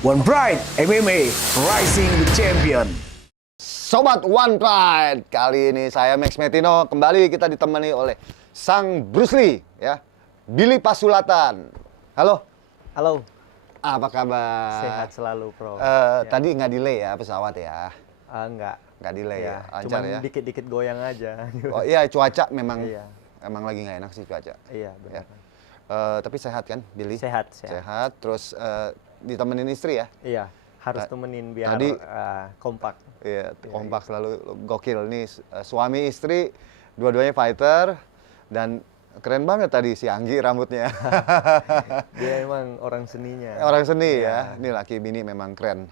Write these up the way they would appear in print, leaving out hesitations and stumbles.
One Pride MMA Rising the Champion. Sobat One Pride, kali ini saya Max Metino, kembali kita ditemani oleh sang Bruce Lee, ya, Billy Pasulatan. Halo. Halo, Apa kabar? sehat selalu, Bro. Tadi nggak delay ya pesawat ya? Nggak Delay ya, lancar cuman ya? dikit-dikit goyang aja. Oh iya, cuaca memang Iya. emang lagi nggak enak sih cuaca. Iya, benar. Tapi sehat kan, Billy? Sehat. Sehat, terus ditemenin istri ya? Iya, harus temenin biar tadi- kompak. Iya, kompak selalu gokil nih, suami istri dua-duanya fighter dan keren banget tadi si Anggi rambutnya. Dia emang orang seninya. Orang seni Iya. ya, ini laki bini memang keren.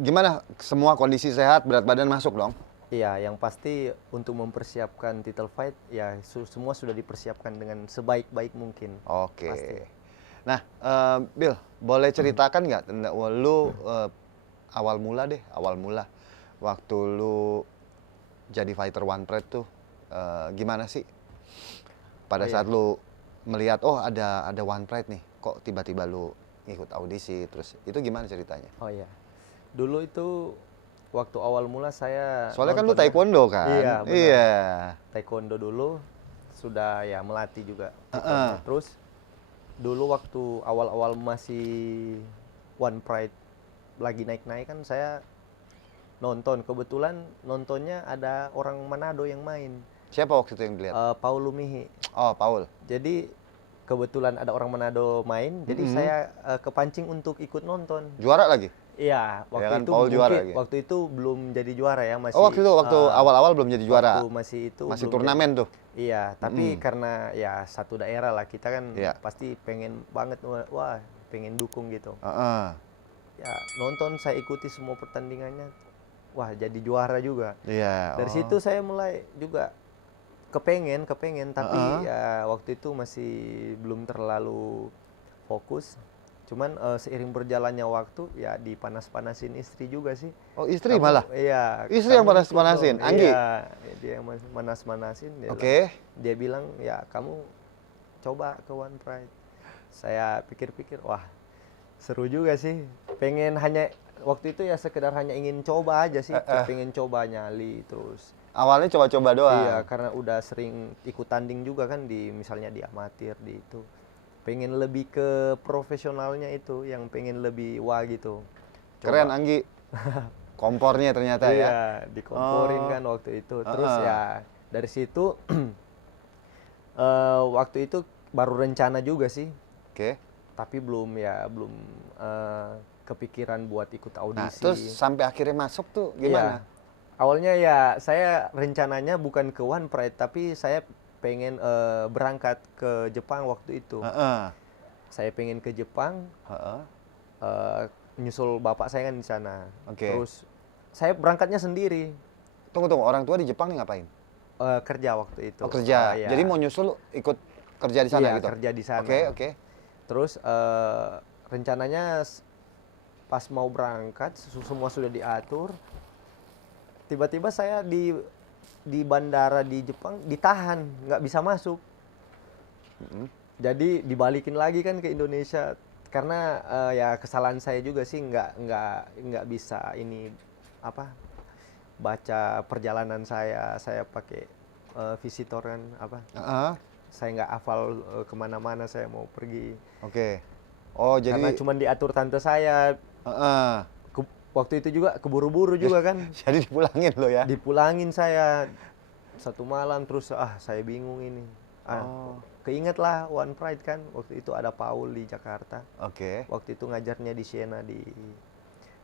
Gimana semua kondisi sehat, berat badan masuk dong? Iya, yang pasti untuk mempersiapkan title fight, ya semua sudah dipersiapkan dengan sebaik-baik mungkin. Oke. Pasti. Nah, Bill, boleh ceritakan nggak tentang lu awal mula waktu lu jadi fighter One Pride tuh gimana sih? Pada saat lu melihat ada One Pride nih, kok tiba-tiba lu ikut audisi, terus itu gimana ceritanya? Oh iya, dulu itu waktu awal mula saya Soalnya kan lu nonton ya. taekwondo kan? Iya, benar. Iya. Taekwondo dulu sudah ya melatih juga. Heeh. Terus dulu waktu awal-awal masih One Pride lagi naik-naik kan saya nonton, kebetulan nontonnya ada orang Manado yang main, Siapa waktu itu yang dilihat? Paul Lumihi. Oh, Paul. Jadi kebetulan ada orang Manado main, jadi saya kepancing untuk ikut nonton. Juara lagi? Iya, waktu kan, itu Paul juara mungkin lagi. waktu itu belum jadi juara ya, masih. Oh, waktu awal-awal belum jadi juara. Waktu masih itu Masih belum turnamen tuh. Iya, tapi karena ya satu daerah lah, kita kan Iya. pasti pengen banget, wah pengen dukung gitu. Heeh. Ya nonton, saya ikuti semua pertandingannya, wah jadi juara juga. Iya. Dari situ saya mulai juga kepengen, tapi ya waktu itu masih belum terlalu fokus. Cuman seiring berjalannya waktu ya dipanas-panasin istri juga sih. Oh, istri Kamu- malah? Iya. Istri yang kamu ikut panas-panasin, dong. Anggi? Iya, dia yang panas-manasin. Oke. Dia bilang, ya kamu coba ke One Pride. Saya pikir-pikir, wah seru juga sih. Pengen hanya, waktu itu ya sekedar hanya ingin coba aja sih. Pengen coba nyali terus. Awalnya coba-coba doang. Iya, karena udah sering ikut tanding juga kan, di misalnya di amatir, di itu. Pengen lebih ke profesionalnya itu, yang pengen lebih wah gitu. Keren, Anggi. Kompornya ternyata ya. Iya, dikomporin Oh. kan waktu itu. Terus ya dari situ waktu itu baru rencana juga sih, Oke. tapi belum kepikiran buat ikut Nah, audisi. terus sampai akhirnya masuk tuh Iya. gimana? Awalnya ya saya rencananya bukan ke One Pride, tapi saya pengen berangkat ke Jepang waktu itu. Heeh. Saya pengen ke Jepang, Heeh. nyusul bapak saya kan di sana. Oke. Terus saya berangkatnya sendiri, Tunggu, orang tua di Jepang nih ngapain? kerja waktu itu. Oh, kerja. Iya. Jadi mau nyusul ikut kerja di sana Iya, gitu? kerja di sana. Oke. Terus rencananya pas mau berangkat semua sudah diatur. Tiba-tiba saya di bandara di Jepang ditahan, nggak bisa masuk. Jadi dibalikin lagi kan ke Indonesia, karena ya kesalahan saya juga sih, nggak bisa ini apa, baca perjalanan saya pakai visitor kan apa. Heeh. Saya nggak hafal kemana-mana saya mau pergi. Oke. Oh, Karena jadi cuma diatur tante saya. heeh. Waktu itu juga keburu-buru juga kan. Jadi dipulangin lo ya. Dipulangin saya satu malam, terus saya bingung ini. Keinget lah One Pride kan, waktu itu ada Paul di Jakarta. Oke. Waktu itu ngajarnya di Siena di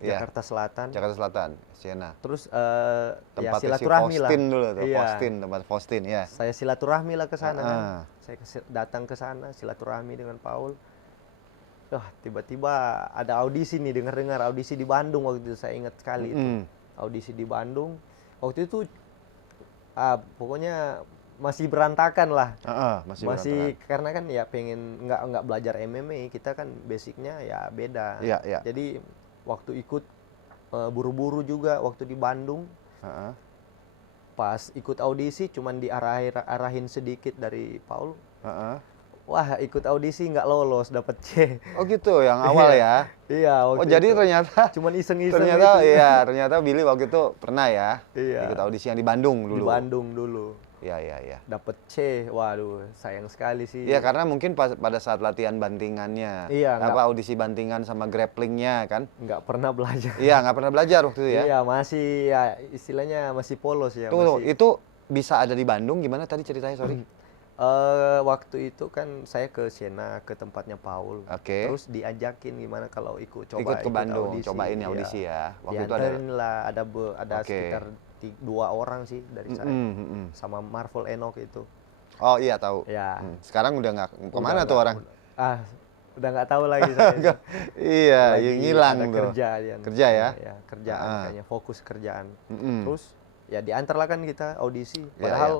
Iya. Jakarta Selatan. Jakarta Selatan, Siena. Terus ya Tempatnya si silaturahmi lah. Faustin dulu tuh, Iya. tempat Faustin ya. Saya silaturahmi lah ke sana kan. Ah. Saya datang ke sana silaturahmi dengan Paul. Wah, tiba-tiba ada audisi nih, dengar-dengar audisi di Bandung waktu itu, saya ingat sekali itu. Audisi di Bandung. Waktu itu pokoknya masih berantakan lah. Masih berantakan. Karena kan ya pengen nggak belajar MMA, kita kan basicnya ya beda. Iya. Jadi waktu ikut buru-buru juga waktu di Bandung. Heeh. Pas ikut audisi cuman arahin sedikit dari Paul. wah ikut audisi nggak lolos, dapet C. Oh gitu, yang awal ya. Iya, Oh waktu jadi itu. ternyata Cuman iseng-iseng ternyata itu. iya, ternyata Billy waktu itu pernah ya Iya. ikut audisi yang di Bandung Di dulu. Bandung dulu. Iya, iya, iya. Dapet C, waduh sayang sekali sih. Iya, karena mungkin pada saat latihan bantingannya, Iya, audisi bantingan sama grapplingnya kan. nggak pernah belajar. Iya, nggak pernah belajar waktu itu ya. Iya, masih ya istilahnya masih polos ya. Tuh, masih. itu bisa ada di Bandung gimana tadi ceritanya, sorry? Waktu itu kan saya ke Siena, ke tempatnya Paul. Oke. Terus diajakin gimana kalau ikut Ikut ke Bandung, cobain Iya. audisi ya. Waktu itu Dianterin lah, ada Oke. sekitar 2 orang sih dari saya. Sama Marvel Enoch itu. Oh iya tahu. Ya. Sekarang udah nggak kemana Udah tuh orang? udah nggak tahu lagi saya. Iya, Lagi yang hilang ada tuh. kerja dia. Kerja ya? Ya, kerjaan kayaknya, fokus kerjaan. Mm-mm. Terus ya diantar lah kan kita audisi. Iya, Padahal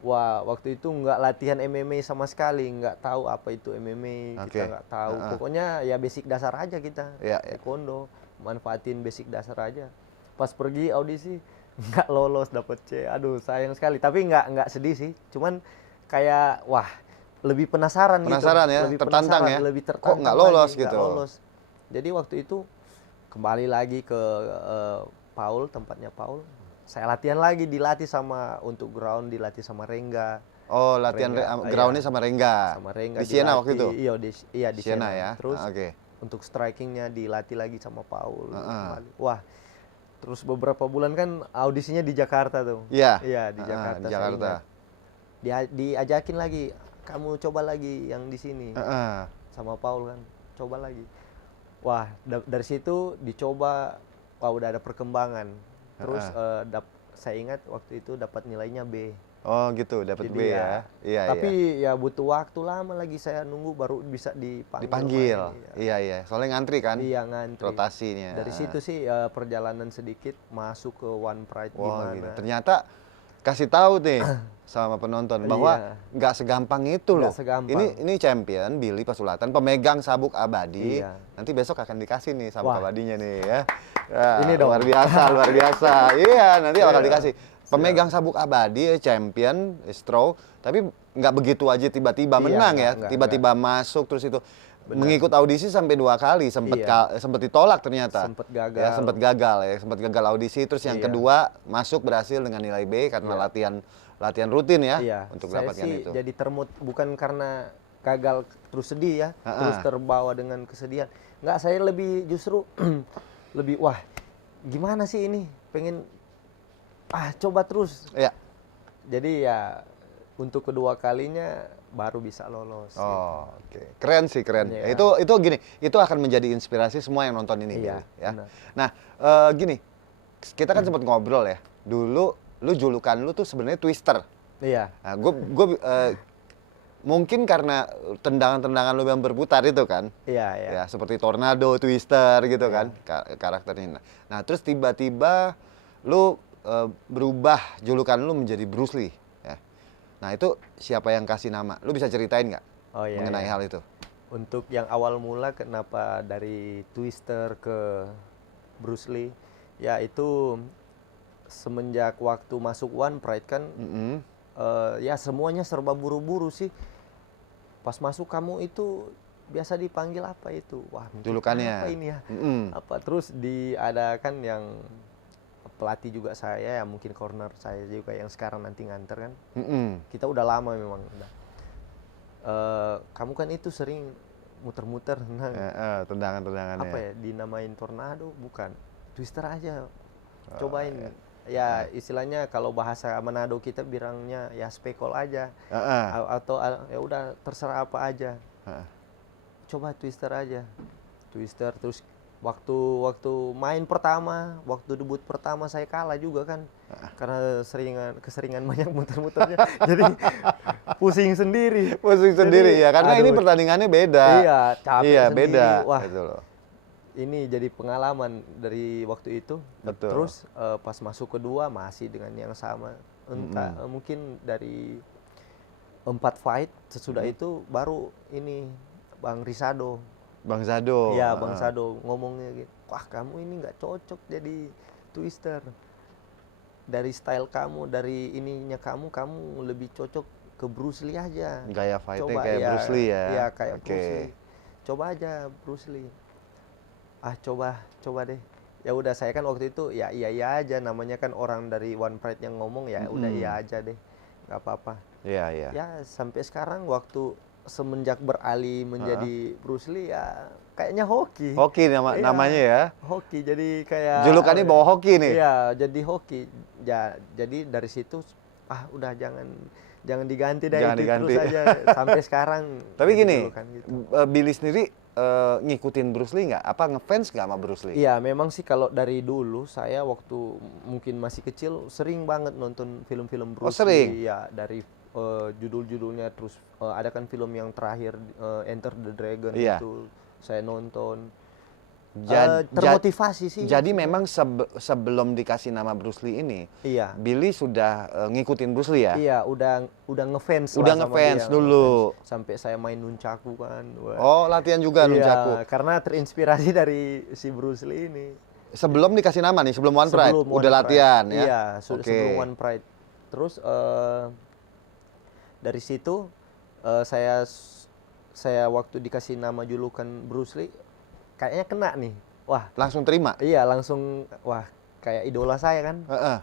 wah waktu itu nggak latihan MMA sama sekali, nggak tahu apa itu MMA, Oke. kita nggak tahu. Pokoknya ya basic dasar aja kita. Iya, iya. Taekwondo, manfaatin basic dasar aja. Pas pergi audisi nggak lolos, dapet C. Aduh sayang sekali. Tapi nggak sedih sih. Cuman kayak wah lebih penasaran, Penasaran gitu. ya, Lebih tertantang penasaran, ya? lebih Kok tertantang nggak lolos lagi, gitu? nggak lolos. Jadi waktu itu kembali lagi ke Paul, tempatnya Paul. Saya latihan lagi, dilatih sama untuk ground, dilatih sama Rengga. Oh, latihan Rengga, groundnya iya. sama Rengga. Sama Rengga Di Siena dilatih. waktu itu? Iya di Siena Siena ya. Terus Oke. untuk strikingnya dilatih lagi sama Paul. Heeh. Kembali. Wah, terus beberapa bulan kan audisinya di Jakarta tuh. Iya. Iya di Jakarta. Di saya Jakarta. ingat. Diajakin lagi, kamu coba lagi yang di sini Heeh. sama Paul kan, coba lagi. Wah, dari situ dicoba, wah udah ada perkembangan. Terus saya ingat waktu itu dapat nilainya B. Oh gitu, dapat Jadi B ya. Iya, tapi iya. ya butuh waktu lama lagi saya nunggu baru bisa dipanggil. Dipanggil. main. Iya, iya. Soalnya ngantri kan? Iya ngantri. Rotasinya. Dari situ sih perjalanan sedikit masuk ke One Pride Wah, gimana. gitu. Ternyata kasih tahu nih sama penonton bahwa Iya. nggak segampang itu loh. Nggak segampang. Ini champion Billy Pasulatan, pemegang sabuk abadi. Iya. Nanti besok akan dikasih nih sabuk Wah. abadinya nih ya. Ya, Ini dong. luar biasa, luar biasa. Iya, nanti bakal Iya. dikasih. Pemegang sabuk abadi, champion, straw, tapi nggak begitu aja tiba-tiba Iya, menang ya. nggak, Tiba-tiba masuk terus itu. Mengikut audisi sampai 2 kali, sempet ditolak ternyata. Sempet gagal. Ya, sempet gagal audisi. Terus yang Iya. kedua masuk berhasil dengan nilai B karena latihan rutin ya Iya. untuk Saya mendapatkan sih itu. jadi bukan karena gagal terus sedih ya, terus terbawa dengan kesedihan. Nggak, saya lebih justru lebih wah gimana sih ini, pengen coba terus. Ya. Jadi ya untuk kedua kalinya baru bisa lolos. Oh, oke. Keren sih, keren. Iya. Itu gini, itu akan menjadi inspirasi semua yang nonton ini, Iya, Billy, ya. benar. Nah, gini, kita kan sempat ngobrol ya. Dulu lu julukan lu tuh sebenarnya Twister. Iya. Nah, mungkin karena tendangan-tendangan lu yang berputar itu kan. Iya, iya. Ya, seperti tornado, twister gitu Iya. kan karakternya. Nah, terus tiba-tiba lu berubah julukan lu menjadi Bruce Lee. Ya. Nah, itu siapa yang kasih nama? Lu bisa ceritain nggak Oh iya. mengenai iya. hal itu? Untuk yang awal mula kenapa dari Twister ke Bruce Lee, ya itu semenjak waktu masuk One Pride kan, ya semuanya serba buru-buru sih. Pas masuk kamu itu biasa dipanggil apa itu? Wah, Julukannya. apa ini ya? Mm-mm. Apa terus diadakan yang pelatih juga saya, ya mungkin corner saya juga yang sekarang nanti nganter kan. Mm-mm. Kita udah lama memang udah. Kamu kan itu sering muter-muter, Tendangan-tendangannya. apa ya, dinamain tornado, bukan Twister aja, cobain. Ya istilahnya kalau bahasa Manado kita bilangnya ya spekol aja, atau ya udah terserah apa aja. Coba Twister aja, Twister. Terus waktu main pertama, waktu debut pertama saya kalah juga kan, karena keseringan banyak muter-muternya, jadi pusing sendiri. Pusing sendiri ya, karena ini aduh, pertandingannya beda. Iya, capek Iya, sendiri. beda. Wah, Gitu loh. ini jadi pengalaman dari waktu itu. Betul. Terus pas masuk kedua masih dengan yang sama. Entah mungkin dari 4 fight sesudah itu baru ini Bang Risado. Bang Zado. Iya, Bang Sado ngomongnya gitu. Wah, kamu ini nggak cocok jadi Twister. Dari style kamu, dari ininya kamu lebih cocok ke Bruce Lee aja. Gaya fight-nya Coba kayak ya, Bruce Lee ya? Iya, kayak Oke. Bruce Lee. Coba aja Bruce Lee. Coba deh. Ya udah, saya kan waktu itu ya iya aja, namanya kan orang dari One Pride yang ngomong, ya udah iya aja deh. Nggak apa-apa. Iya. Ya sampai sekarang waktu semenjak beralih menjadi Bruce Lee ya kayaknya hoki. Hoki Iya, namanya ya. Hoki, jadi kayak Julukannya bawa hoki nih. Iya, jadi hoki. Ya, jadi dari situ udah jangan diganti deh, Jangan itu diganti. terus aja sampai sekarang. Tapi jadi gini, julukan gitu. Billy sendiri ngikutin Bruce Lee nggak? Apa ngefans nggak sama Bruce Lee? Iya, memang sih kalau dari dulu saya waktu mungkin masih kecil sering banget nonton film-film Bruce sering? Lee. Ya, dari judul-judulnya, terus ada kan film yang terakhir Enter the Dragon Iya. itu saya nonton. Jad- Termotivasi sih. Jadi memang sebelum dikasih nama Bruce Lee ini, Iya. Billy sudah ngikutin Bruce Lee ya? Iya, udah ngefans Udah lah sama ngefans dia, dulu. ngefans. Sampai saya main nunchaku kan. Wah. Oh, latihan juga Iya, nunchaku. karena terinspirasi dari si Bruce Lee ini. Sebelum dikasih nama nih, sebelum One Pride, Sebelum One udah Pride. latihan ya? Iya, Oke. sebelum One Pride. Terus dari situ saya waktu dikasih nama julukan Bruce Lee kayaknya kena nih. Wah, Langsung terima? iya langsung, wah kayak idola saya kan. Heeh.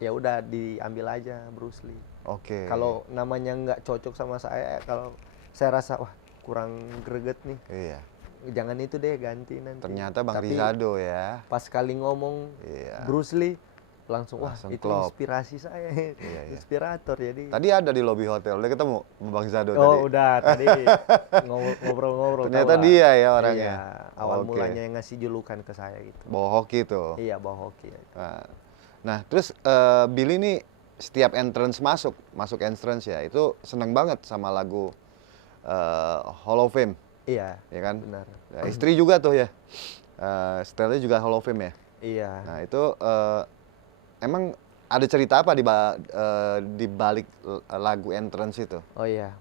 Ya udah diambil aja Bruce Lee. Oke. Kalau namanya nggak cocok sama saya, kalau saya rasa wah kurang greget nih, Iya. jangan itu deh, ganti nanti. Ternyata Bang Tapi Rizado ya. pas kali ngomong Iya. Bruce Lee langsung wah Langsung itu klop. inspirasi saya. Iya. Inspirator jadi. Tadi ada di lobi hotel, udah ketemu sama Bang Rizado tadi. Oh udah tadi ngobrol-ngobrol. Ternyata tahu lah. dia ya orangnya. Iya, awal Oke. mulanya yang ngasih julukan ke saya gitu. Bawa hoki tuh. Iya, bawa hoki. Nah, terus Billy nih setiap entrance masuk entrance ya, itu seneng banget sama lagu Hall of Fame, Iya, ya kan? benar. Ya, istri juga tuh ya, stylenya juga Hall of Fame ya. Iya. Nah itu emang ada cerita apa di balik lagu entrance itu? Oh iya,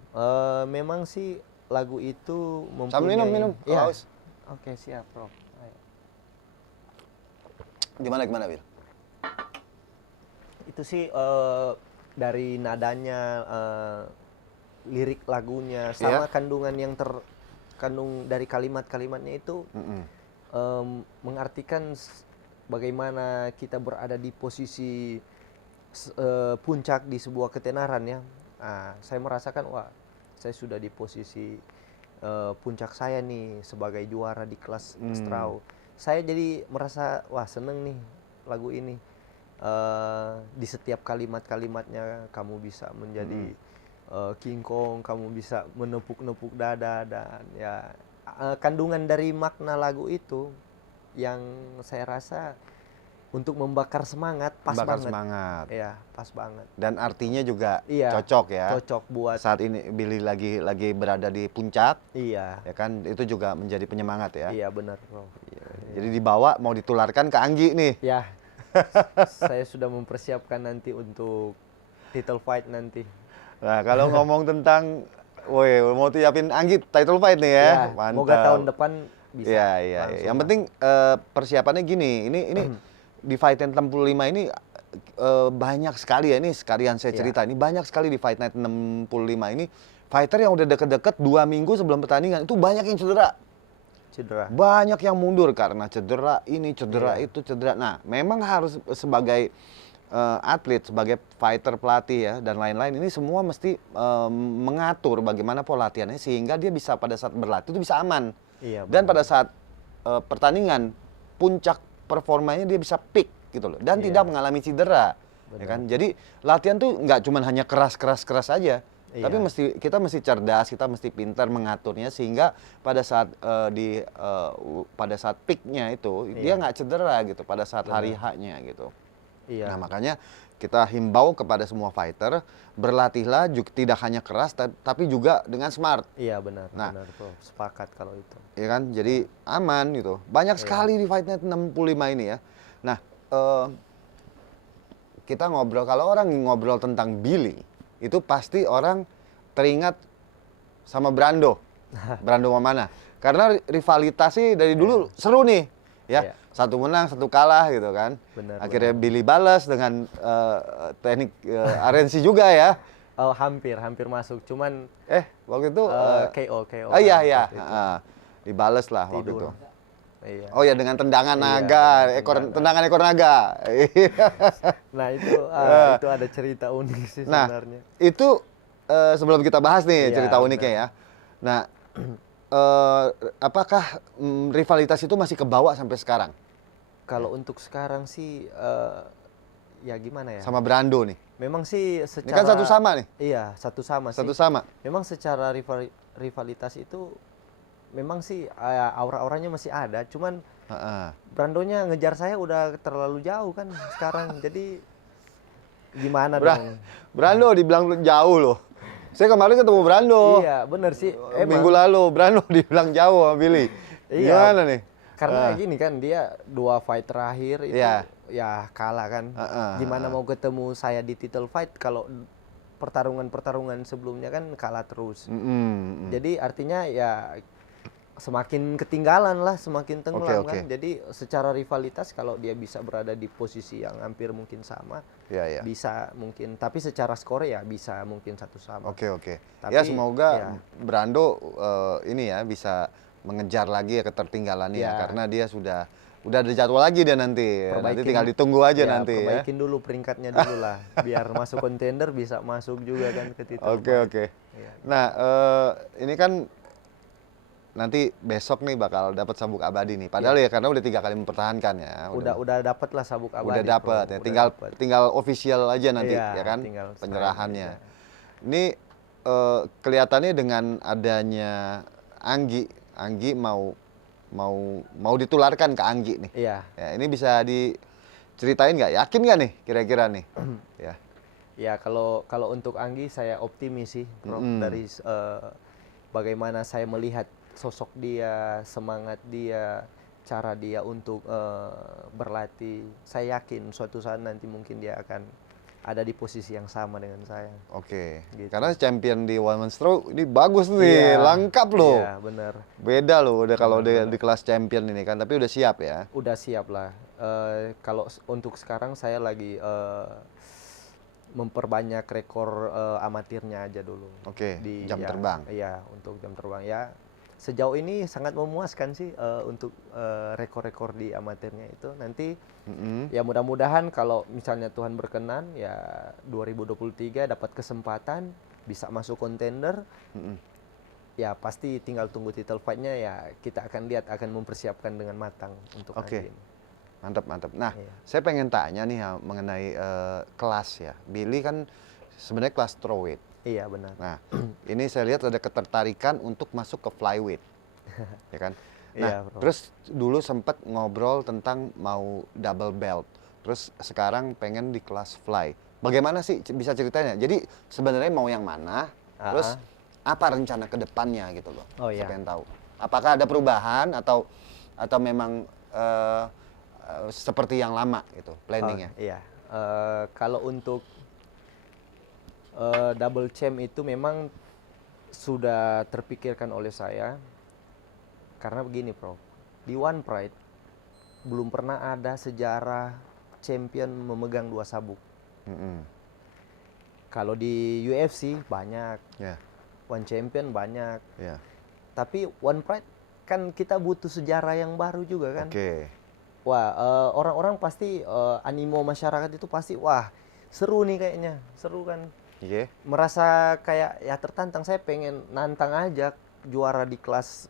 memang sih lagu itu mempunyai. Sambil minum, Iya. haus. Oke, siap, Prof. Ayo. Gimana Bil? Itu sih dari nadanya, lirik lagunya, sama Iya. kandungan yang terkandung dari kalimat-kalimatnya itu mengartikan bagaimana kita berada di posisi puncak di sebuah ketenaran ya. Nah, saya merasakan wah, saya sudah di posisi puncak saya nih sebagai juara di kelas Straw. Saya jadi merasa wah seneng nih lagu ini. Di setiap kalimat-kalimatnya kamu bisa menjadi King Kong, kamu bisa menepuk-nepuk dada, dan ya kandungan dari makna lagu itu yang saya rasa untuk membakar semangat pas Bakar banget. semangat. Ya, pas banget. Dan artinya juga Iya, cocok ya. Cocok buat Saat ini Billy lagi berada di puncak, iya. ya kan, itu juga menjadi penyemangat ya. Iya benar, Prof. Jadi dibawa mau ditularkan ke Anggi nih. Ya. Saya sudah mempersiapkan nanti untuk title fight nanti. Nah, kalau ngomong tentang woi, mau siapin Anggi title fight nih ya. Ya, Mantap. semoga tahun depan bisa. Iya. langsung Yang masuk. penting persiapannya gini. Ini di Fight Night 65 ini banyak sekali ya, ini sekalian saya Iya. cerita. Ini banyak sekali di Fight Night 65 ini fighter yang udah deket-deket 2 minggu sebelum pertandingan itu banyak yang cedera. Banyak yang mundur karena cedera ini, cedera Iya. itu, cedera. Nah, memang harus sebagai atlet, sebagai fighter, pelatih ya, dan lain-lain, ini semua mesti mengatur bagaimana pola latihannya sehingga dia bisa pada saat berlatih itu bisa aman. Iya, Dan benar. pada saat pertandingan, puncak performanya dia bisa peak gitu loh. Dan Iya. tidak mengalami cedera. Ya Benar. kan? Jadi latihan tuh nggak cuma hanya keras aja. Iya. Tapi kita mesti cerdas, kita mesti pintar mengaturnya sehingga pada saat pada saat peaknya itu dia Iya. nggak cedera gitu pada saat Benar. hari H-nya gitu. Iya. Nah makanya kita himbau kepada semua fighter berlatihlah juga tidak hanya keras tapi juga dengan smart, Iya benar, Nah. benar, Prof. Sepakat kalau itu. ya kan? Jadi aman gitu. Banyak Iya. sekali di Fight Night 65 ini ya. Nah kita ngobrol, kalau orang ngobrol tentang Billy itu pasti orang teringat sama Brando. Brando mana? Karena rivalitas sih dari dulu seru nih, ya. Iya. Satu menang, satu kalah gitu kan. Benar, Akhirnya Billy balas dengan teknik RNC juga ya. Oh, hampir masuk. Cuman Waktu itu KO. oh iya iya, waktu itu. dibales lah waktu Tidur. itu. Iya. Oh ya, dengan tendangan Iya, naga, dengan tendangan ekor naga. Nah, itu ada cerita unik sih Nah, sebenarnya. itu sebelum kita bahas nih Iya, cerita uniknya ya. Nah, apakah rivalitas itu masih kebawa sampai sekarang Kalau untuk sekarang sih ya gimana ya? sama Brando nih? Memang sih Ini kan secara satu sama nih, Iya, satu sama sih. satu sama. Memang secara rivalitas itu memang sih aura-auranya masih ada, cuman Heeh. Brandonya ngejar saya udah terlalu jauh kan sekarang. Jadi gimana Bra- dong? Brando dibilang jauh loh. Saya kemarin ketemu Brando. Iya, bener sih. Minggu lalu Brando dibilang jauh sama Billy. Iya. Gimana nih? Karena gini kan, dia 2 fight terakhir itu Iya. ya kalah kan. Gimana mau ketemu saya di title fight kalau pertarungan sebelumnya kan kalah terus. Jadi artinya ya semakin ketinggalan lah, semakin tenggelam Oke. kan. Jadi secara rivalitas kalau dia bisa berada di posisi yang hampir mungkin sama, Iya. bisa mungkin. Tapi secara skor ya bisa mungkin satu sama. Oke. Tapi, Ya semoga ya. Brando ini ya bisa mengejar lagi ya ketertinggalannya Ya. karena dia udah ada jadwal lagi dia nanti. Nanti tinggal ditunggu aja ya, nanti ya. perbaikin dulu peringkatnya dulu lah, biar masuk kontender bisa masuk juga kan ke title. Oke. Iya. Nah, ini kan nanti besok nih bakal dapat sabuk abadi nih. Padahal ya karena udah 3 kali mempertahankan ya. Udah dapat lah sabuk abadi. Udah dapat ya. Udah Tinggal dapet. tinggal official aja nanti Iya, ya kan tinggal penyerahannya. sign Ini kelihatannya dengan adanya Anggi mau ditularkan ke Anggi nih. Iya. Ya, ini bisa diceritain nggak? Yakin nggak nih kira-kira nih? Ya. Ya kalau untuk Anggi saya optimis sih, Prof. Dari bagaimana saya melihat sosok dia, semangat dia, cara dia untuk berlatih. Saya yakin suatu saat nanti mungkin dia akan ada di posisi yang sama dengan saya. Oke. Gitu. Karena champion di Women's Throw ini bagus nih, Iya. lengkap loh. Iya, benar. Beda loh udah kalau di kelas champion ini kan, tapi udah siap ya. Udah siap lah. Kalau untuk sekarang saya lagi memperbanyak rekor amatirnya aja dulu. Oke, Di jam ya, terbang. Iya, untuk jam terbang ya. Sejauh ini sangat memuaskan sih untuk rekor-rekor di amatirnya itu. Nanti ya mudah-mudahan kalau misalnya Tuhan berkenan ya 2023 dapat kesempatan bisa masuk kontender. Ya pasti tinggal tunggu title fight-nya, ya kita akan lihat, akan mempersiapkan dengan matang untuk Oke. Anggi ini. Mantap. Nah, Iya. saya pengen tanya nih ya, mengenai kelas ya. Billy kan sebenarnya kelas strawweight. Iya benar. Nah, ini saya lihat ada ketertarikan untuk masuk ke flyweight, ya kan? Nah, Iya, bro. terus dulu sempat ngobrol tentang mau double belt, terus sekarang pengen di kelas fly. Bagaimana sih bisa ceritanya? Jadi sebenarnya mau yang mana? Terus apa rencana ke depannya gitu loh? Oh, Saya iya. pengen tahu. Apakah ada perubahan atau memang seperti yang lama gitu planningnya? Iya. Kalau untuk double champ itu memang sudah terpikirkan oleh saya, karena begini, Prof. Di One Pride belum pernah ada sejarah champion memegang 2 sabuk. Kalau di UFC banyak, Ya, One Champion banyak, ya. tapi One Pride kan kita butuh sejarah yang baru juga kan. Oke. Wah, orang-orang pasti animo masyarakat itu pasti wah seru nih kayaknya, seru kan. Iya. Merasa kayak ya tertantang, saya pengen nantang aja juara di kelas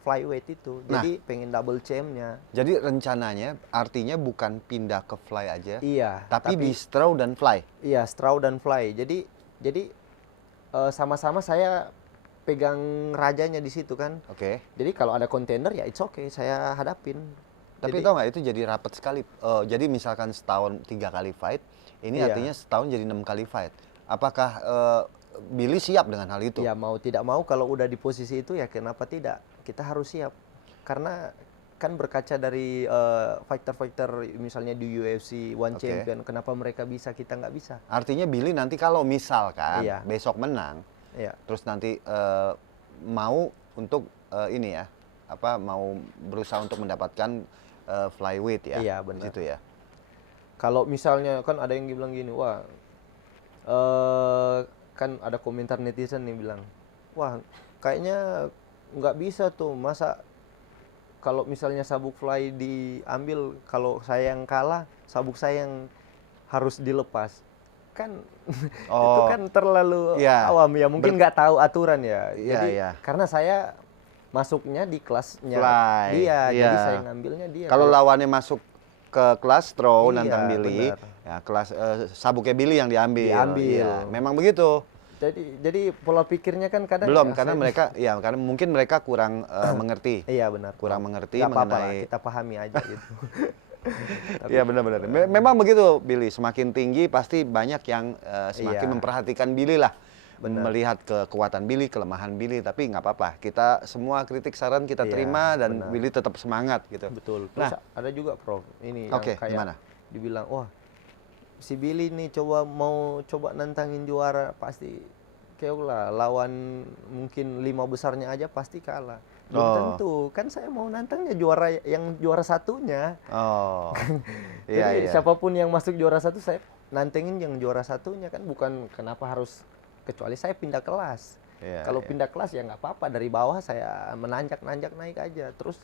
flyweight itu. Jadi pengen double champ-nya. Jadi rencananya artinya bukan pindah ke fly aja, Iya, tapi di straw dan fly. iya, straw dan fly. Jadi sama-sama saya pegang rajanya di situ kan. Oke. Jadi kalau ada kontender ya it's okay, saya hadapin. Tapi Jadi- tau nggak itu jadi rapat sekali. Jadi misalkan setahun 3 kali fight, ini Iya. artinya setahun jadi 6 kali fight. Apakah Billy siap dengan hal itu? Ya mau tidak mau kalau udah di posisi itu ya kenapa tidak? Kita harus siap. Karena kan berkaca dari fighter-fighter misalnya di UFC One Oke. Champion, kenapa mereka bisa kita nggak bisa? Artinya Billy nanti kalau misalkan Iya. besok menang, Ya, terus nanti mau untuk ini ya, mau berusaha untuk mendapatkan flyweight ya, Iya, di benar. situ ya. kalau misalnya kan ada yang bilang gini, wah Kan ada komentar netizen nih bilang, wah kayaknya nggak bisa tuh, masa kalau misalnya sabuk fly diambil, kalau saya yang kalah, sabuk saya yang harus dilepas. Kan itu Oh, kan terlalu iya. awam ya, mungkin nggak tahu aturan ya. Iya, Jadi iya. karena saya masuknya di kelasnya Fly, dia, iya. jadi saya ngambilnya dia. Kalau lawannya masuk ke kelas throw Iya, nantang Billy, benar. ya kelas sabuknya Billy yang diambil. Diambil. Iya, memang begitu. Jadi pola pikirnya kan kadang Belum, ya, karena saya- mereka, ya karena mungkin mereka kurang mengerti. iya benar. Kurang mengerti Nggak apa-apa lah, mengenai. kita pahami aja gitu. Iya benar-benar. Memang begitu Billy, semakin tinggi pasti banyak yang semakin Iya. memperhatikan Billy lah. Benar. Melihat kekuatan Billy, kelemahan Billy, tapi nggak apa-apa. Kita semua kritik saran kita Iya, terima dan benar. Billy tetap semangat gitu. Betul. Terus Nah, ada juga Prof, ini yang oke, kayak gimana? dibilang, wah si Billy nih mau coba nantangin juara, pasti kayak lah lawan mungkin 5 besarnya aja pasti kalah. Belum Oh. tentu, kan saya mau nantangnya juara yang juara satunya. Oh, iya Jadi iya. siapapun yang masuk juara satu saya nantengin yang juara satunya, kan bukan kenapa harus, kecuali saya pindah kelas. Iya, Kalau iya. pindah kelas ya nggak apa-apa, dari bawah saya menanjak-nanjak naik aja. Terus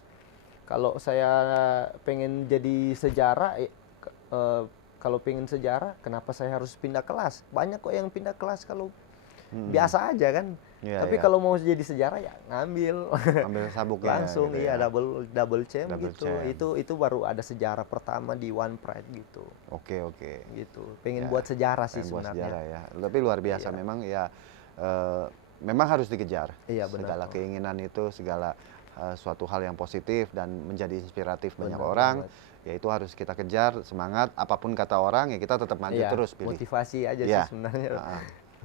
kalau saya pengen jadi sejarah, kalau pengen sejarah, kenapa saya harus pindah kelas? Banyak kok yang pindah kelas kalau biasa aja kan. Iya, Tapi iya. kalau mau jadi sejarah ya ngambil Ambil sabuknya langsung, gitu iya ya. double champ Double gitu. champ. Itu baru ada sejarah pertama di One Pride gitu. Oke, oke. Gitu. Pengen Ya, buat sejarah sih pengen buat sebenarnya. sejarah ya. Tapi luar biasa Iya. memang ya, memang harus dikejar. Iya, benar. Segala keinginan itu, segala suatu hal yang positif dan menjadi inspiratif banyak Benar orang, banget. ya itu harus kita kejar, semangat, apapun kata orang ya kita tetap maju Iya, terus, Billy. motivasi aja Iya. sih sebenarnya. Nah,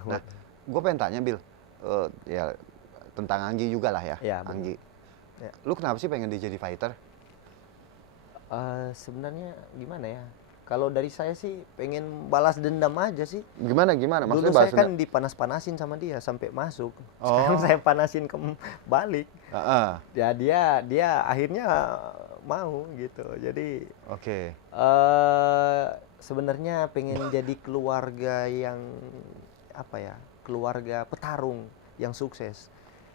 nah, gue pengen tanya, Bill, ya tentang Anggi juga lah ya, Iya, benar. Anggi. Ya. Lu kenapa sih pengen jadi fighter? Sebenarnya gimana ya? Kalau dari saya sih pengen balas dendam aja sih. Gimana? Dulu Maksudnya saya bahasa kan dipanas-panasin sama dia sampai masuk. Sekarang Oh. saya panasin balik. Heeh, Ya dia akhirnya mau gitu. Jadi oke. sebenarnya pengen jadi keluarga yang apa ya? Keluarga petarung yang sukses.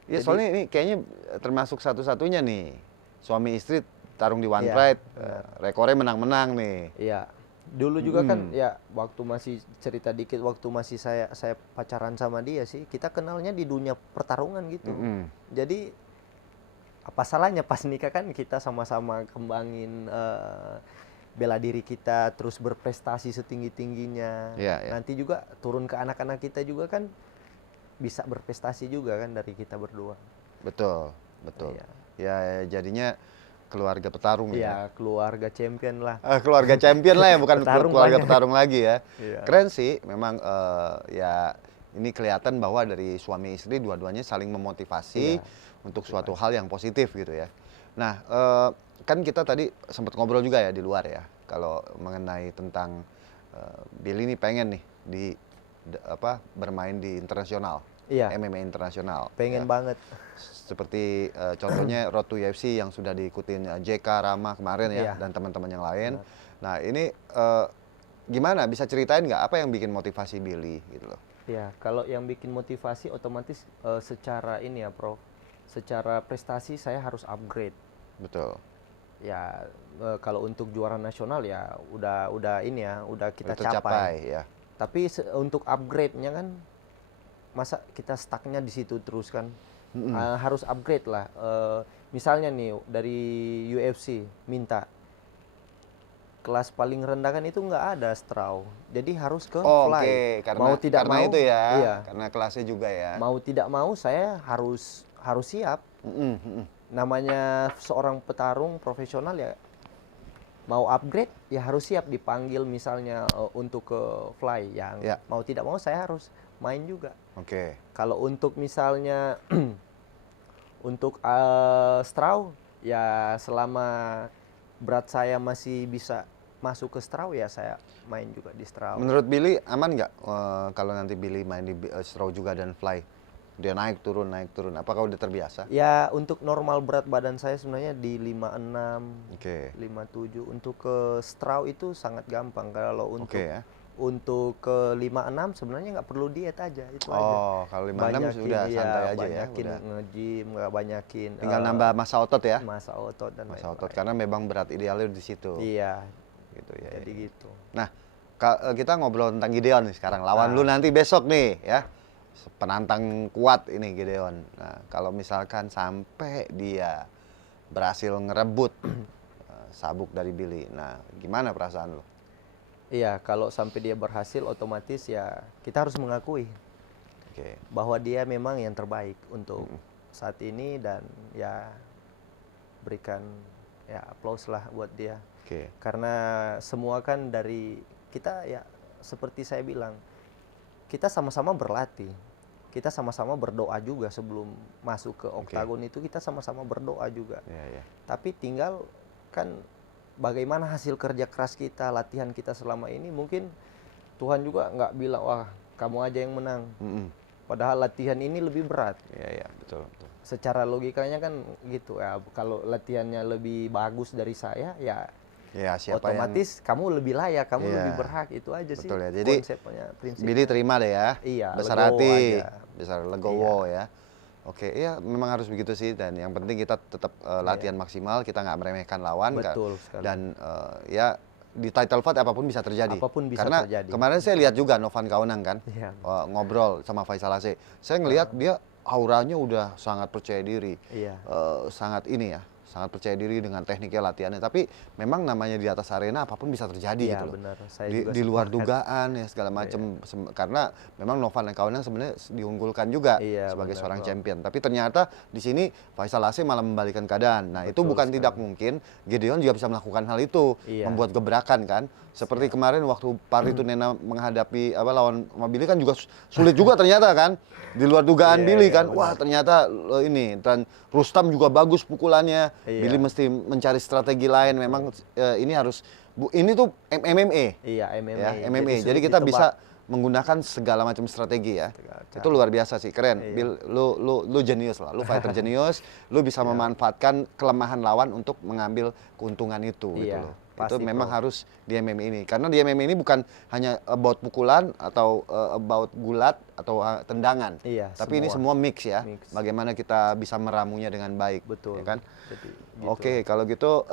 Ya Jadi- soalnya ini kayaknya termasuk satu-satunya nih suami istri tarung di One Iya, Pride, benar. rekornya menang-menang nih. Iya. Dulu juga kan ya waktu masih cerita dikit, waktu masih saya pacaran sama dia sih, kita kenalnya di dunia pertarungan gitu. Mm-mm. Jadi apa salahnya pas nikah kan kita sama-sama kembangin bela diri kita, terus berprestasi setinggi-tingginya. Iya, iya. Nanti juga turun ke anak-anak kita juga kan bisa berprestasi juga kan dari kita berdua. Betul, betul. Iya. Ya jadinya keluarga petarung ya. Iya, keluarga champion lah. Keluarga champion lah ya, bukan Petarung keluarga banyak. petarung lagi ya. Iya. Keren sih, memang ya ini kelihatan bahwa dari suami istri dua-duanya saling memotivasi Iya, untuk suatu hal yang positif gitu ya. Nah, kan kita tadi sempat ngobrol juga ya di luar ya, kalau mengenai tentang Billy ini pengen nih bermain di internasional, Iya. MMA internasional. Pengen ya. banget. Seperti contohnya Road to UFC yang sudah diikutin JK, Rama kemarin ya, Iya. dan teman-teman yang lain. Nah ini gimana? Bisa ceritain nggak apa yang bikin motivasi Billy gitu loh? Ya, kalau yang bikin motivasi otomatis secara ini ya, Prof. Secara prestasi saya harus upgrade. Betul. Ya, kalau untuk juara nasional ya udah ini ya, udah kita Udah tercapai ya. Tapi untuk upgrade-nya kan masa kita stucknya di situ terus kan? Harus upgrade lah. Misalnya nih dari UFC minta kelas paling rendah kan itu nggak ada straw. Jadi harus ke Oh, fly. oke, karena Mau tidak karena mau, itu ya, iya. karena kelasnya juga ya. Mau tidak mau saya harus siap. Namanya seorang petarung profesional ya, mau upgrade ya harus siap dipanggil misalnya untuk ke fly yang Ya. mau tidak mau saya harus main juga. Oke. Kalau untuk misalnya untuk straw ya selama berat saya masih bisa masuk ke straw ya saya main juga di straw. Menurut Billy aman nggak kalau nanti Billy main di straw juga dan fly? Dia naik turun. Apakah udah terbiasa? Ya untuk normal berat badan saya sebenarnya di 56, Oke. 57. Untuk ke straw itu sangat gampang. Kalau untuk Oke ya. Untuk ke 5-6 sebenarnya nggak perlu diet aja, itu aja. Oh, kalau 5-6 sudah santai aja ya. Banyakin Udah. nge-gym, nggak banyakin Tinggal nambah massa otot ya. massa otot dan Massa otot lain-lain. karena memang berat idealnya di situ. Iya, Gitu ya. jadi gitu. Nah, kita ngobrol tentang Gideon nih sekarang. Lawan lu nanti besok nih ya. Penantang kuat ini Gideon. Nah, kalau misalkan sampai dia berhasil ngerebut sabuk dari Billy. Nah, gimana perasaan lu? Iya, kalau sampai dia berhasil otomatis ya kita harus mengakui Oke. bahwa dia memang yang terbaik untuk saat ini, dan ya berikan ya aplaus lah buat dia. Oke. Karena semua kan dari kita, ya seperti saya bilang, kita sama-sama berlatih. Kita sama-sama berdoa juga sebelum masuk ke oktagon itu, kita sama-sama berdoa juga. Iya, iya. Tapi tinggal kan bagaimana hasil kerja keras kita, latihan kita selama ini. Mungkin Tuhan juga nggak bilang, wah kamu aja yang menang. Padahal latihan ini lebih berat. Iya, iya, betul, betul. Secara logikanya kan gitu ya. Kalau latihannya lebih bagus dari saya, ya Ya, siapa otomatis kamu lebih layak, kamu Iya. lebih berhak. Itu aja sih. Betul ya. Jadi konsepnya, prinsipnya. Billy terima deh ya. Iya, Besar legowo hati, aja. besar legowo ya. Oke, iya memang harus begitu sih, dan yang penting kita tetap latihan maksimal, kita nggak meremehkan lawan. Betul sekali. Dan ya di title fight apapun bisa terjadi. Apapun bisa Karena terjadi. kemarin saya lihat juga Novan Kaunang kan, Iya. ngobrol sama Faisal Aceh. Saya ngelihat dia auranya udah sangat percaya diri. Iya. Sangat ini ya, sangat percaya diri dengan tekniknya, latihannya. Tapi memang namanya di atas arena apapun bisa terjadi Iya, gitu loh. benar. Saya Di, juga di luar sepakat. dugaan ya segala macam. Karena memang Novan Kaunang sebenarnya diunggulkan juga Iya, sebagai benar, seorang Bang. champion. Tapi ternyata di sini Faisal Aceh malah membalikan keadaan. Nah, itu Betul bukan sekali. tidak mungkin Gideon juga bisa melakukan hal itu, Iya. membuat gebrakan kan. Seperti kemarin waktu Paritu Nena menghadapi lawan Billy kan juga sulit juga ternyata kan. Di luar dugaan Iya, Billy iya, kan. benar. Wah, ternyata ini, dan Rustam juga bagus pukulannya. Iya. Billy mesti mencari strategi lain. Memang ini harus ini tuh MMA. Iya, MMA. Ya, MMA. Jadi sulit kita ditebak. bisa menggunakan segala macam strategi ya. Cara. Itu luar biasa sih, keren. Iya. Bill, lu jenius lah. Lu fighter jenius. Lu bisa memanfaatkan kelemahan lawan untuk mengambil keuntungan itu gitu Iya, loh. Itu pasti, memang Bro. harus di MMA ini. Karena di MMA ini bukan hanya about pukulan atau about gulat atau tendangan. Iya, Tapi ini semua mix ya. Mix. Bagaimana kita bisa meramunya dengan baik. Betul. Ya kan? Jadi, gitu. Oke, kalau gitu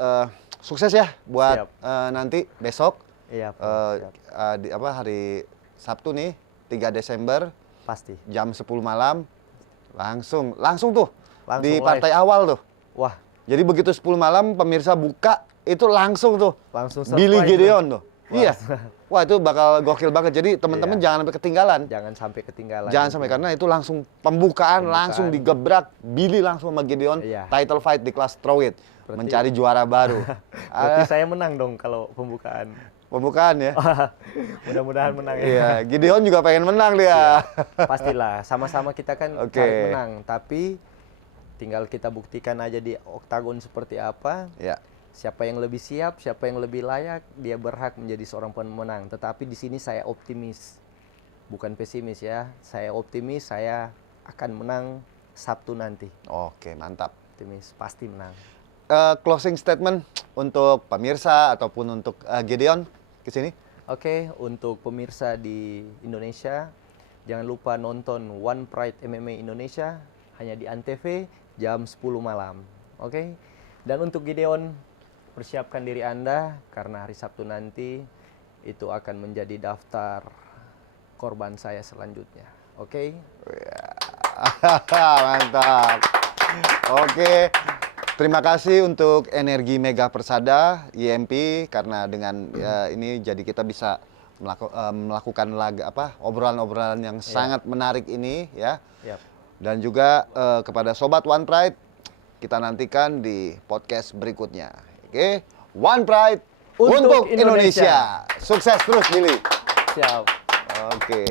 sukses ya buat Siap. nanti besok. Iya, Bro, siap. Hari Sabtu nih 3 Desember Pasti. jam 10 malam langsung tuh Langsung di live. partai awal tuh. Wah, Jadi begitu 10 malam pemirsa buka itu langsung tuh langsung Billy surprise, Gideon Bro. tuh. Iya. Wah, itu bakal gokil banget. Jadi teman-teman Iya. jangan sampai ketinggalan. Jangan sampai ketinggalan. Jangan sampai, karena itu langsung pembukaan, langsung digebrak Billy langsung sama Gideon, Iya. title fight di kelas strawweight, Berarti- mencari juara baru. Berarti saya menang dong kalau pembukaan. Pembukaan ya. Mudah-mudahan menang ya. Iya, Gideon juga pengen menang dia. Pastilah, sama-sama kita kan Oke. cari menang, tapi tinggal kita buktikan aja di oktagon seperti apa. Ya. Siapa yang lebih siap, siapa yang lebih layak, dia berhak menjadi seorang pemenang. Tetapi di sini saya optimis, bukan pesimis ya. Saya optimis, saya akan menang Sabtu nanti. Oke, mantap. Optimis, pasti menang. Closing statement untuk pemirsa ataupun untuk Gideon ke sini. Oke, untuk pemirsa di Indonesia, jangan lupa nonton One Pride MMA Indonesia hanya di Antv jam 10 malam. Oke. Dan untuk Gideon, persiapkan diri Anda karena hari Sabtu nanti itu akan menjadi daftar korban saya selanjutnya. Oke? Mantap. Oke. Terima kasih untuk Energi Mega Persada IMP, karena dengan ini jadi kita bisa melakukan obrolan-obrolan yang sangat menarik ini ya. Yap. Dan juga kepada Sobat One Pride, kita nantikan di podcast berikutnya. Oke, One Pride untuk Indonesia. Sukses terus, Billy. Siap. Oke.